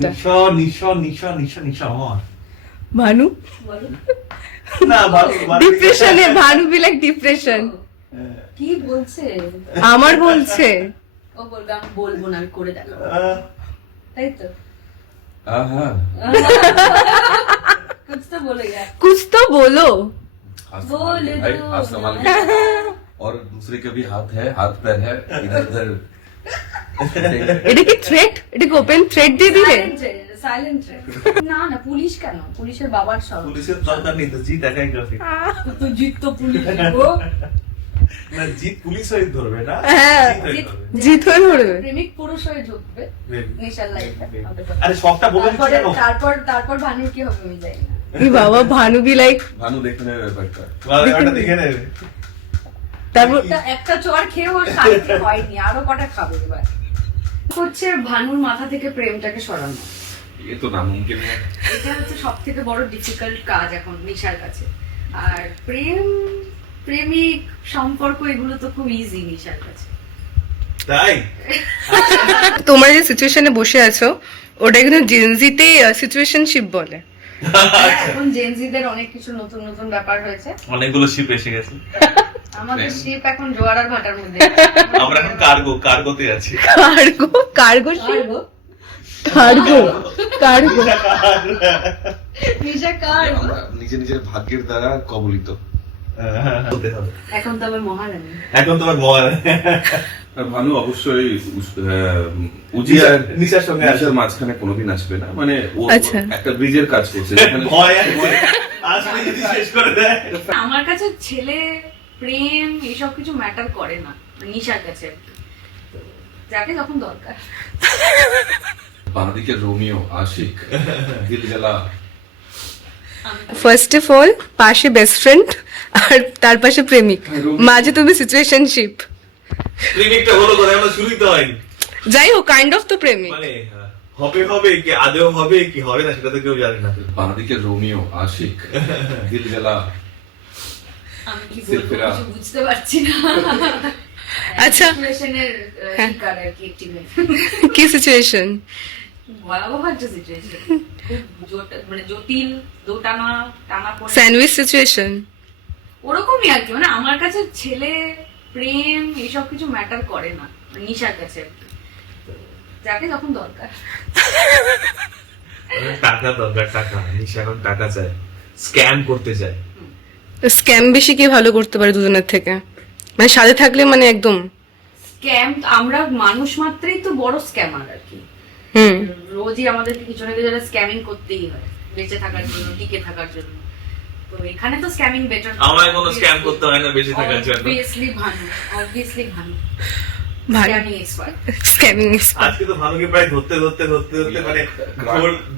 নিশা নিশা নিশা নিশা নিশা আমার ভানু না ডিপ্রেশনে ভানু বি লাইক ডিপ্রেশন কি বলছে? আমার বলছে ও বলবে আমি বলবো না, আমি করে দেখাবো, তাই তো? हाँ कुछ तो बोलेगा। कुछ तो बोलो बोल भाई दो। हाथ संभाल के और दूसरे के भी हाथ है, हाथ पैर है, इधर उधर এটা কি থ্রেট? এটা কি ওপেন থ্রেট দিয়ে দিলে? সাইলেন্ট না না, পুলিশ কেন? পুলিশের বাবার সব পুলিশের দরকার নেই তো, জিত একাই করবে। তো জিত তো পুলিশ ও না জিত পুলিশ হয়ে ধরবে না, হ্যাঁ, জিত হয়ে ধরবে। জিত হয়ে ধরবে। প্রেমিক পুরুষ হয়ে ঢুকবে নেশার লাইফে। আরে সবটা বলে দিচ্ছি কেন? তারপর ভানুর কি হবে আমি জানি না। এই বাবা ভানু বি লাইক भानु देखने में बैठता है। ওটা দেখে নেবে। তারপর একটা চড় খেয়ে ওর শান্তি হয়নি, আরো কটা খাবে এবার। হচ্ছে ভানুর মাথা থেকে প্রেমটাকে সরানো, ये तो नामुमकिन है। এটা হচ্ছে সব থেকে বড় ডিফিকাল্ট কাজ এখন নিশার কাছে। আর প্রেমিক সম্পর্ক এগুলো তো খুব ইজি নিশার কাছে। তাই তোমরা যে সিচুয়েশনে বসে আছো ওটা কিন্তু জেনজিতে সিচুয়েশনশিপ বলে। এখন জেনজিদের অনেক কিছু নতুন নতুন ব্যাপার হয়েছে। অনেকগুলো শিপ এসে গেছে, আমাদের শিপ এখন জোয়ার আর ভাটার মধ্যে। আমরা এখন কার্গোতে আছি। Cargo cargo cargo cargo cargo নিশা কার্গো আমরা নিজের ভাগ্যের দ্বারা কবলিত। বলতে হবে। এখন তো আমি মহারানী। এখন তোমার মহারানী আর ভানু অবশ্যই উজি আর নিশার সঙ্গে আছে। নিশার মাঝখানে কোনোদিন আসবে না, মানে ও আচ্ছা। একটা ব্রিজের কাজ করছে যেখানে ভয় আছে, আসলে যদি শেষ করে দেয়। আমার কাছে ছেলে প্রেম এসব কিছু ম্যাটার করে না নিশার কাছে, যাকে যখন দরকার। বাঁদিকে রোমিও আশিক দিল জ্বালা। ফার্স্ট অফ অল পাশে বেস্ট ফ্রেন্ড আর তার পাশে প্রেমিক, মাঝে তুমি সিচুয়েশনশিপ। প্রেমিকটা হলো কোথায়, আমরা শুরুই তো হয়নি। যাই হোক কাইন্ড অফ তো প্রেমিক। মানে হবে কি আদেও হবে কি হবে না সেটা তো কেউ জানে না। বাঁদিকে রোমিও আশিক দিল জ্বালা। আমি কি বলবো সিলফিরা। কিছু বুঝতে পারছি না। আচ্ছা। সিচুয়েশনের শিকার আর কি একটি মেয়ে। কি সিচুয়েশন? ভয়াবহ একটা সিচুয়েশন, খুব মানে জটিল, টানা পড়ে স্যান্ডউইচ সিচুয়েশন। ওরকমই আর কি। মানে আমার কাছে ছেলে প্রেম এসব কিছু ম্যাটার করে না নিশার কাছে, যাকে যখন দরকার। টাকা দরকার, টাকা। নিশা এখন টাকা চায়, স্ক্যাম করতে চায়। স্ক্যাম বেশি কে ভালো করতে পারে দুজনের থেকে? মানে সাথে থাকলে মানে একদম স্ক্যাম আমরা মানুষ মাত্রই তো বড় স্ক্যামার আর কি। হুম। রোজই আমাদেরকে কিছু না কিছু স্ক্যামিং করতেই হয় বেঁচে থাকার জন্য, টিকে থাকার জন্য। তো এখানে তো স্ক্যামিং বেটার। আমায় কোনো স্ক্যাম করতে হয় না বেঁচে থাকার জন্য। অবভিয়াসলি ভানু ভালো স্ক্যামিং এক্সপার্ট। স্ক্যামিং। আজকে তো ভানুকে প্রায় ধরতে মানে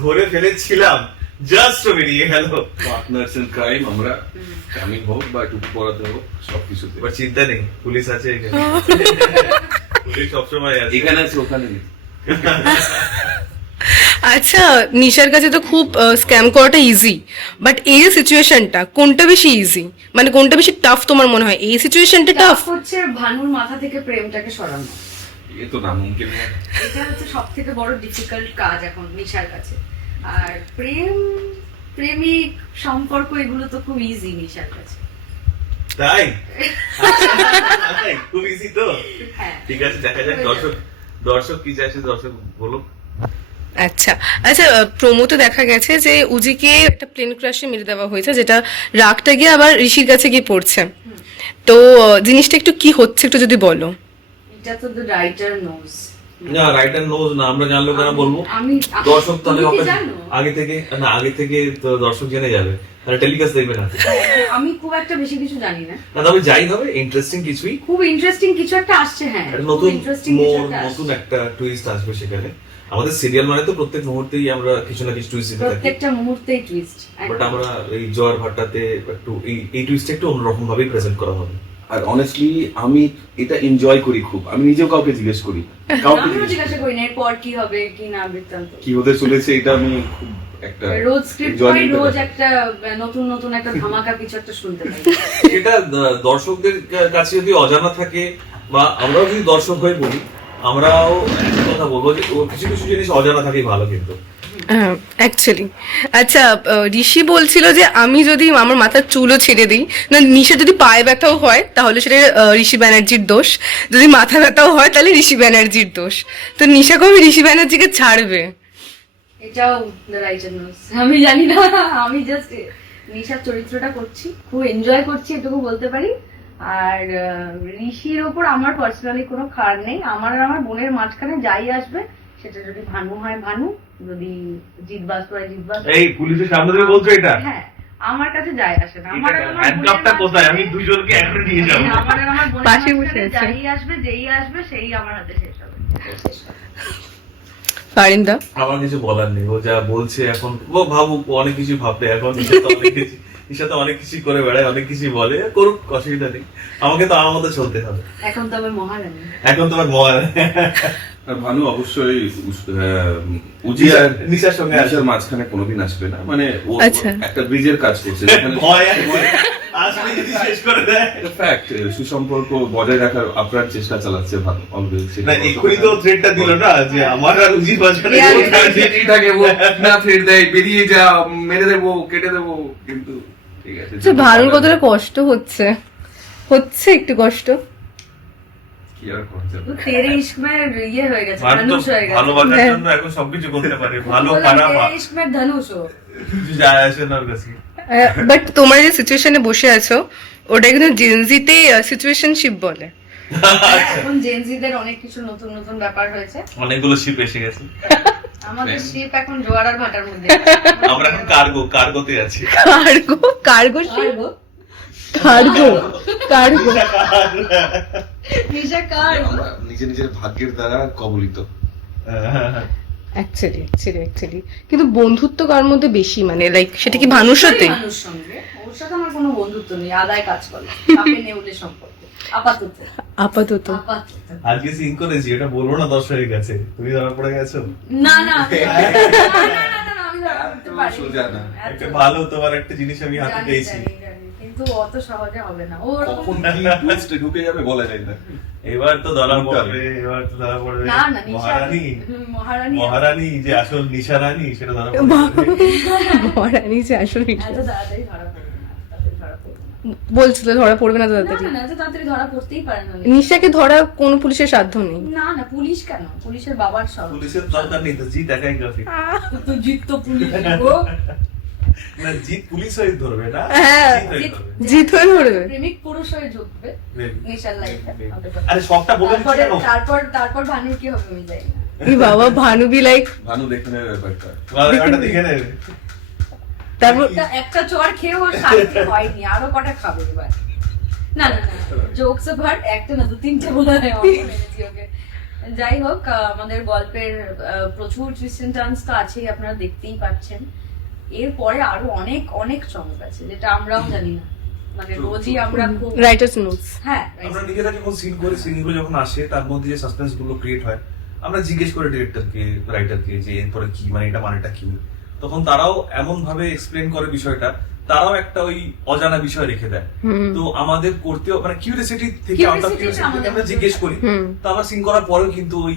ধরে ফেলেছিলাম, জাস্ট বেরিয়ে গেল। পার্টনার্স ইন ক্রাইম আমরা, কামিং হোক বা টুপি পরাতে হোক সবকিছুতে। এবার চিন্তা নেই, পুলিশ আছে এখানে। পুলিশ সবসময় আছে। এখানে আছে ওখানে নেই। আচ্ছা, নিশার কাছে তো খুব স্ক্যাম করাটা ইজি, বাট এই যে সিচুয়েশনটা কোনটা বেশি ইজি, মানে কোনটা বেশি টাফ তোমার মনে হয়? এই সিচুয়েশনটা টাফ? হচ্ছে ভানুর মাথা থেকে প্রেমটাকে সরানো, ये तो नामुमकिन है। এটা হচ্ছে সব থেকে বড় ডিফিকাল্ট কাজ এখন নিশার কাছে। আর প্রেমিক সম্পর্ক এগুলো তো খুব ইজি নিশার কাছে। তাই খুব ইজি তো। হ্যাঁ। ঠিক আছে, দেখা যাক দর্শক কি চাইছে, দর্শক বলো। আচ্ছা আচ্ছা, প্রোমোতে দেখা গেছে যে উজিকে একটা প্লেন ক্রাশে মেরে দেওয়া হয়েছে, যেটা রাগটা গিয়ে আবার ঋষির কাছে গিয়ে পড়ছে। তো জিনিসটা একটু কি হচ্ছে একটু যদি বলো। এটা তো দ্য রাইটার নোজ। না, রাইটার নোজ না, আমরা জানলো কেন বলবো? দর্শক তাহলে আগে থেকে তো দর্শক জেনে যাবে, তাহলে টেলিকাস্ট দেখবে না। আমি খুব একটা বেশি কিছু জানি না। তবে যাই হবে, ইন্টারেস্টিং কিছুই, খুব ইন্টারেস্টিং কিছু একটা আসছে। হ্যাঁ, একটা নতুন ইন্টারেস্টিং মোড়, নতুন একটা টুইস্ট আসবে সেখানে। আমাদের সিরিয়াল মানে তো প্রত্যেক মুহূর্তেই আমরা কিছু না কিছু টুইস্ট দিতে থাকি, প্রত্যেকটা মুহূর্তেই টুইস্ট। বাট আমরা এই জোয়ার ভাটাতে একটু এই টুইস্টটা একটু অন্যরকম ভাবে প্রেজেন্ট করা হবে। আর অনেস্টলি আমি এটা এনজয় করি খুব। আমি নিজেও কাউকে জিজ্ঞেস করি, আমিও জিজ্ঞাসা করি না এরপর কি হবে কি না বৃত্তান্ত, কি হতে চলেছে। এটা আমি খুব একটা রোজ স্ক্রিপ্ট enjoy পড়ি, নিতে রোজ পারি। একটা নতুন একটা ধামাকা কিছু একটা শুনতে পাই। এটা দর্শকদের কাছে যদি অজানা থাকে বা আমরাও যদি দর্শক হয়ে বলি, আমরাও কথা বলবো যে ও কিছু কিছু জিনিস অজানা থাকেই ভালো কিন্তু। অ্যাকচুয়ালি আচ্ছা, ঋষি বলছিল যে আমি যদি আমার মাথার চুলও ছেড়ে দিই, না নিশা যদি পায়ে ব্যথাও হয় তাহলে সেটা ঋষি ব্যানার্জির দোষ, যদি মাথা ব্যথাও হয় তাহলে ঋষি ব্যানার্জির দোষ। তো নিশা কবে ঋষি ব্যানার্জিকে ছাড়বে? এটাও দ্য রাইটার নোস, আমি জানি না। আমি জাস্ট নিশার চরিত্রটা করছি, খুব এনজয় করছি এটুকু বলতে পারি। আর ঋষির ওপর আমার পার্সোনালি কোনো খার নেই। আমার আর আমার বোনের মাঝখানে যাই আসবে, সেটা যদি ভানু হয় ভানু, যদি জিতবাস হয় জিতবাস। এই পুলিশের সামনে থেকে বলছো এটা? হ্যাঁ, আমার কাছে যায় আসে না। আমার আর আমার হ্যান্ডকাপটা কোথায়? আমি দুজনকে এখন নিয়ে যাবো। আমার আর আমার বোনের পাশে বসে মাঝখানে আছে। যাই আসবে, যেই আসবে সেই আমার হাতে শেষ হবে। ফারিন্দা? আমার কিছু বলার নেই, ও যা বলছে এখন ও ভাবুক, ও অনেক কিছু ভাববে এখন। ঈশা তো অনেক কিছু করে বেড়ায়, অনেক কিছু বলে, করুক, অসুবিধা নেই। আমাকে তো আমার মতো চলতে হবে। এখন তো আমার মহারানী। এখন তোমার মহারানী। আর ভানু অবশ্যই উজি আর নিশার সঙ্গে নিশার মাঝখানে কোনোদিন আসবে না, মানে ও আচ্ছা। একটা ব্রিজের কাজ করছে যেখানে ভয় আছে। আসলে যদি শেষ করে দেয়। ফ্যাক্ট সুসম্পর্ক বজায় রাখার আপ্রাণ চেষ্টা চালাচ্ছে ভানু অলওয়েজ। না এক্ষুনি তো থ্রেটটা দিল না যে আমার আর উজির মাঝখানে না থ্রেড দেয়, বেরিয়ে যা, মেরে দেবো, কেটে দেবো, কিন্তু ঠিক আছে। আচ্ছা, ভানুর কতটা কষ্ট হচ্ছে একটু কষ্ট? কি আর করতে তো তেরে ইশক মে ইয়ে হয়ে গেছে, ভালো তো ধনুষ হয়ে গেছে। ভালোবাসার জন্য এখন সবকিছু করতে পারে, ভালো বললাম, খারাপ তেরে ইশক মে ধনুষ হো। কিছু যায় আসে না ওর কাছে। বাট তোমরা যে সিচুয়েশনে বসে আছো ওটা কিন্তু জেনজিতে সিচুয়েশনশিপ বলে। এখন জেনজিদের অনেক কিছু নতুন নতুন ব্যাপার হয়েছে। অনেকগুলো শিপ এসে গেছে। আমাদের শিপ এখন জোয়ার আর ভাটার মধ্যে। আমরা এখন কার্গোতে আছি। কার্গো নিশা কার আমরা নিজের ভাগ্যের দ্বারা কবলিত। অ্যাকচুয়ালি কিন্তু বন্ধুত্ব কার মধ্যে বেশি, মানে লাইক সেটা কি ভানুর সাথে? মানুষ সঙ্গে ওর সাথে আমার কোনো বন্ধুত্ব নেই, আদায় কাজ করে কাপে নেউলে সম্পর্ক আপাতত। আজকে সিং করেছি, এটা বলবো না দর্শকের কাছে, তুমি ধরা পড়ে গেছো। না আমি ধরা করতে পারি সোজা না। একটা ভালো তোমার একটা জিনিস আমি হাতে জানি, পেয়েছি। কিন্তু অত সহজে হবে না। ও কখন কি টুইস্টে ঢুকে যাবে বলা যায় না। এবার তো ধরা পড়বে, না নিশা মহারানী যে আসল নিশা রানী সেটা ধরা পড়বে। মহারানী যে আসলে এত তাড়াতাড়ি ধরা পড়বে না, তাড়াতাড়ি ধরা পড়বে না। বলছিল ধরা পড়বে না তাড়াতাড়ি। না এত তাড়াতাড়ি ধরা পড়তেই পারে না। নিশাকে ধরা কোনো পুলিশের সাধ্য নেই। না পুলিশ কেন, পুলিশের বাবার সব। পুলিশের দরকার নেই তো, জিত একাই কাফি। তো জিত তো পুলিশ গো। না জিত পুলিশ হয়ে ধরবে না, হ্যাঁ, জিত হয়ে ধরবে। প্রেমিক পুরুষ হয়ে ঢুকবে নিশার লাইফে। আরে সবটা বলে দিচ্ছি কেন? তারপর ভানুর কি হবে আমি জানি না। এই বাবা, ভানু বি লাইক, ভানু দেখে নেবে ব্যাপারটা। ব্যাপারটা দেখে নেবে। তারপর একটা চড় খেয়ে ওর শান্তি হয়নি, আরো কটা খাবে এবার। না জোকস অ্যাপার্ট, একটা না 2-3টে বলে মেরেছি ওকে। যাই হোক, আমাদের গল্পের প্রচুর টুইস্ট এন্ড টার্নস তো আছেই, আপনারা দেখতেই পাচ্ছেন। এরপরে আরো অনেক অনেক চমক আছে যেটা আমরাও জানি না, মানে রোজই আমরা খুব রাইটার্স নোটস। হ্যাঁ আমরা নিজেরা যখন সিন করি, সিনগুলো যখন আসে তার মধ্যে যে সাসপেন্স গুলো ক্রিয়েট হয়, আমরা জিজ্ঞেস করি ডিরেক্টরকে, রাইটারকে যে এরপরে কি, মানে এটা মানেটা কি। তখন তারাও এমন ভাবে এক্সপ্লেন করে বিষয়টা, তারাও একটা ওই অজানা বিষয় রেখে দেয়। তো আমাদের করতেও মানে কিউরিয়াসিটি থেকে আমরা জিজ্ঞেস করি। তো আবার সিন করার পরেও কিন্তু ওই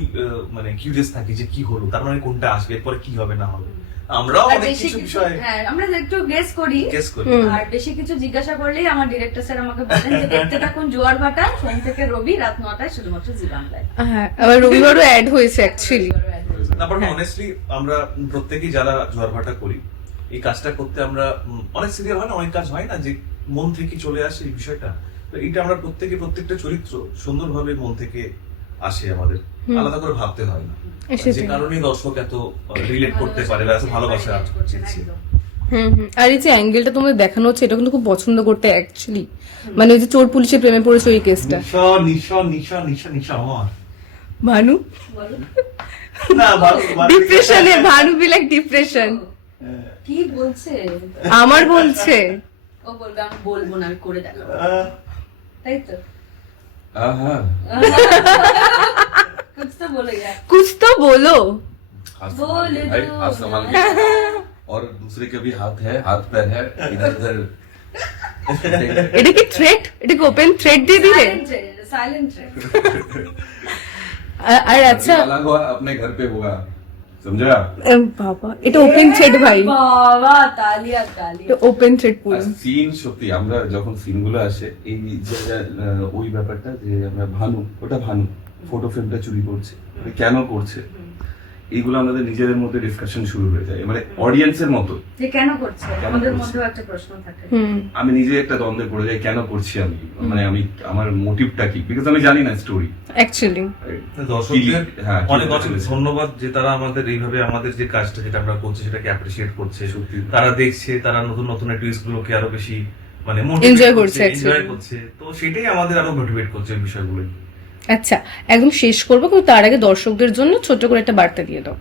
মানে কিউরিয়াস থাকি যে কি হলো, তার মানে কোনটা আসবে, এরপরে কি হবে না হবে। আমরাও আর অনেক বেশি কিছু কিছু বিষয় আমরা একটু গেস করি। আর বেশি কিছু জিজ্ঞাসা করলেই আমার ডিরেক্টর স্যার আমাকে বলেন যে দেখতে থাকুন জোয়ার ভাটা, সোম থেকে রবি রাত 9টায় শুধুমাত্র জি বাংলায়। হ্যাঁ, আবার রবিবারও অ্যাড হয়েছে অ্যাকচুয়ালি। তারপর অনেস্টলি আমরা প্রত্যেকেই যারা জোয়ার ভাটা করি, এই কাজটা করতে আমরা অনেক সিরিয়াল হয় না, অনেক কাজ হয় না যে মন থেকে চলে আসে এই বিষয়টা। তো এটা আমরা প্রত্যেকটা চরিত্র সুন্দরভাবে মন থেকে আসে, আমাদের আলাদা করে ভাবতে হয় না, যে কারণে দর্শক এত রিলেট করতে পারে, এত ভালোবাসা দিচ্ছে। আর এই যে অ্যাঙ্গেলটা তোমাদের দেখানো হচ্ছে, এটা কিন্তু খুব পছন্দ করতে অ্যাকচুয়ালি, মানে ওই যে চোর পুলিশের প্রেমে পড়েছে ওই কেসটা। নিশা আমার ভানু না ডিপ্রেশনে, ভানু বি লাইক ডিপ্রেশন। কি বলছে? আমার বলছে ও বলবে আমি বলবো না, আমি করে দেখাবো, তাই তো? हाँ कुछ तो बोलो यार, कुछ तो बोलो। बोल भाई दो। हाथ संभाल के, और दूसरे के भी हाथ है, हाथ पैर है, इधर उधर। এটা কি থ্রেট? এটা কি ওপেন থ্রেট দিয়ে দিলে? साइलेंट আর আচ্ছা अलग हुआ अपने घर पे होगा समझा বাবা এটা ওপেন থ্রেড ভাই, বাবা তালিয়া তালিয়া। এটা ওপেন থ্রেড পুরো। সিন সত্যি আমরা যখন সিন গুলো আসে এই যে ওই ব্যাপারটা যে আমরা ওটা ভানু ফটো ফ্রেমটা চুরি করছে মানে কেন করছে এইগুলো আমাদের নিজেদের মধ্যে ডিসকাশন শুরু হয়ে যায় মানে অডিয়েন্সের মতো। যে কেন করছে কেন আমাদের করছে? মধ্যেও একটা প্রশ্ন থাকে। হুম আমি নিজে একটা দ্বন্দ্বে পড়ে যাই কেন করছি আমি মানে আমি আমার মোটিভটা কি বিকজ আমি জানি না স্টোরি অ্যাকচুয়ালি দর্শকদের হ্যাঁ, অনেক কি অনেক বলেছে? ধন্যবাদ যে তারা আমাদের এইভাবে আমাদের যে কাজটা যেটা আমরা করছি সেটাকে অ্যাপ্রিসিয়েট করছে, সত্যি। তারা দেখছে, তারা নতুন নতুন টুইস্ট গুলোকে আরো বেশি মানে Enjoy করছে এনজয় actually। করছে, তো সেটাই আমাদের আরো মোটিভেট করছে এই বিষয়গুলো। আচ্ছা একদম শেষ করবো, কিন্তু তার আগে দর্শকদের জন্য ছোট করে একটা বার্তা দিয়ে দাও।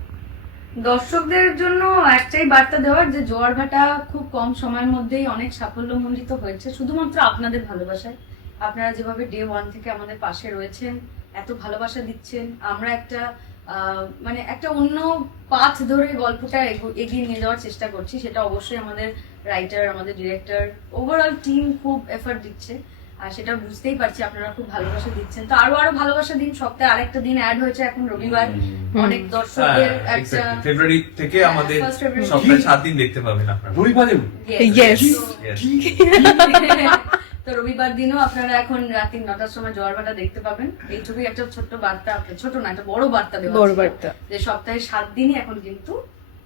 দর্শকদের জন্য একটাই বার্তা দেওয়ার যে জোয়ার ভাটা খুব কম সময়ের মধ্যেই অনেক সাফল্যমণ্ডিত হয়েছে শুধুমাত্র আপনাদের ভালোবাসায়। আপনারা যেভাবে ডে 1 থেকে আমাদের পাশে রয়েছেন, এত ভালোবাসা দিচ্ছেন, আমরা একটা মানে একটা অন্য পাথ ধরে গল্পটা এগিয়ে নিয়ে যাওয়ার চেষ্টা করছি। সেটা অবশ্যই আমাদের রাইটার, আমাদের ডিরেক্টর, ওভারঅল টিম খুব এফর্ট দিচ্ছে, আর সেটা বুঝতেই পারছি আপনারা খুব ভালোবাসা দিচ্ছেন। তো আরো আরো ভালোবাসা দিন। সপ্তাহে আরেকটা দিন অ্যাড হয়েছে এখন রবিবার, অনেক দর্শকদের একটা ফেব্রুয়ারি থেকে আমাদের first February। সপ্তাহে 7 দিন দেখতে পাবেন আপনারা। রবিবারে Yes. তো রবিবার দিনও আপনারা এখন রাত 9টার সময় জোয়ার ভাটা দেখতে পাবেন। এইটুকুই একটা ছোট্ট বার্তা, ছোট না একটা বড় বার্তা দেওয়া বড় ছিল। বার্তা। যে সপ্তাহে 7 দিনই এখন কিন্তু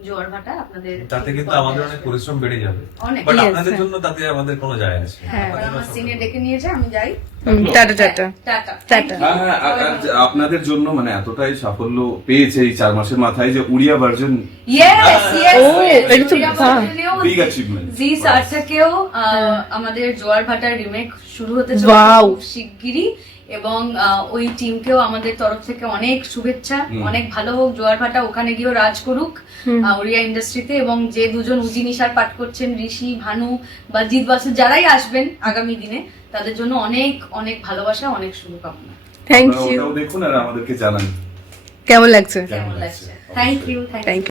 জোয়ার ভাটা আপনাদের তাতে কিন্তু আমাদের অনেক পরিশ্রম বেড়ে যাবে, অনেক। বাট Yes, আপনাদের হ্যাঁ। জন্য তাতে আমাদের কোনো যায় আসে না। হ্যাঁ। আমাদের আমার জন্য সিনে ডেকে নিয়ে যায়, আমি যাই। Tata tata tata tata. হ্যাঁ হ্যাঁ আপনাদের জন্য মানে এতটাই সাফল্য পেয়েছে এই 4 মাসের মাথায় যে উড়িয়া ভার্জন ইয়েস ইয়েস ও, এটা তো বিগ অ্যাচিভমেন্ট জি স্যার থেকেও আমাদের জোয়ার ভাটার রিমেক শুরু হতে চলেছে Wow. খুব শিগগিরই, এবং ওই টিমকেও আমাদের তরফ থেকে অনেক শুভেচ্ছা। অনেক ভালো হোক জোয়ার ভাটা, ওখানে গিয়েও রাজ করুক ওড়িয়া ইন্ডাস্ট্রিতে। এবং যে দুজন উজি নিশার পাঠ করছেন, ঋষি, ভানু বা জিৎ বাসু, যারাই আসবেন আগামী দিনে, তাদের জন্য অনেক অনেক ভালোবাসা, অনেক শুভকামনা। Thank you. ওটাও দেখুন আর আমাদেরকে জানান কেমন লাগছে? কেমন লাগছে? Thank you. Thank you.